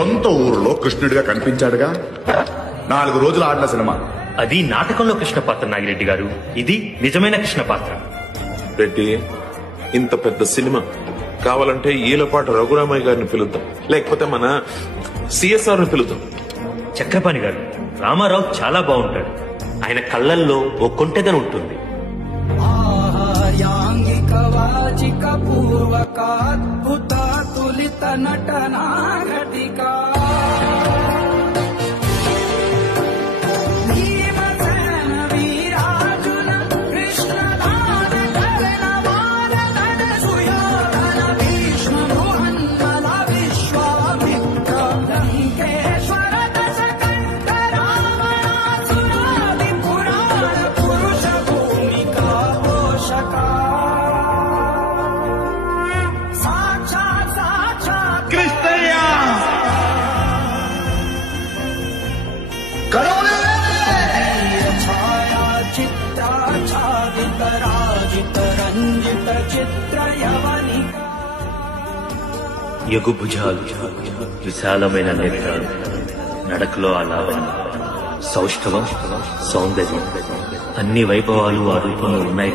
సొంత ఊరిలో కృష్ణుడిగా కనిపించాడుగా. 4 రోజులు ఆడిన సినిమా అది నాటకంలో కృష్ణ పాత్ర నాగిరెడ్డి గారు, ఇది నిజమైన కృష్ణ పాత్ర. రెడ్డి, ఇంత పెద్ద సినిమా కావాలంటే ఈలపాటి రఘురామయ్య గారిని పిలుద్దాం, లేకపోతే మన సిఎస్ఆర్ ని పిలుద్దాం. చక్రపాణి గారు, రామారావు చాలా బాగుంటాడు. ఆయన కళ్ళల్లో ఓ కొంటెదనం ఉంటుంది. పూర్వకాద్భుత తులిత నటనాఘటికా యగు భుజాలు, విశాలమైన నేత్రాలు, నడకలో ఆ లావణ్యం, సౌష్ఠవం, సౌందర్యం, అన్ని వైభవాలు ఆ రూపంలో ఉన్నాయి.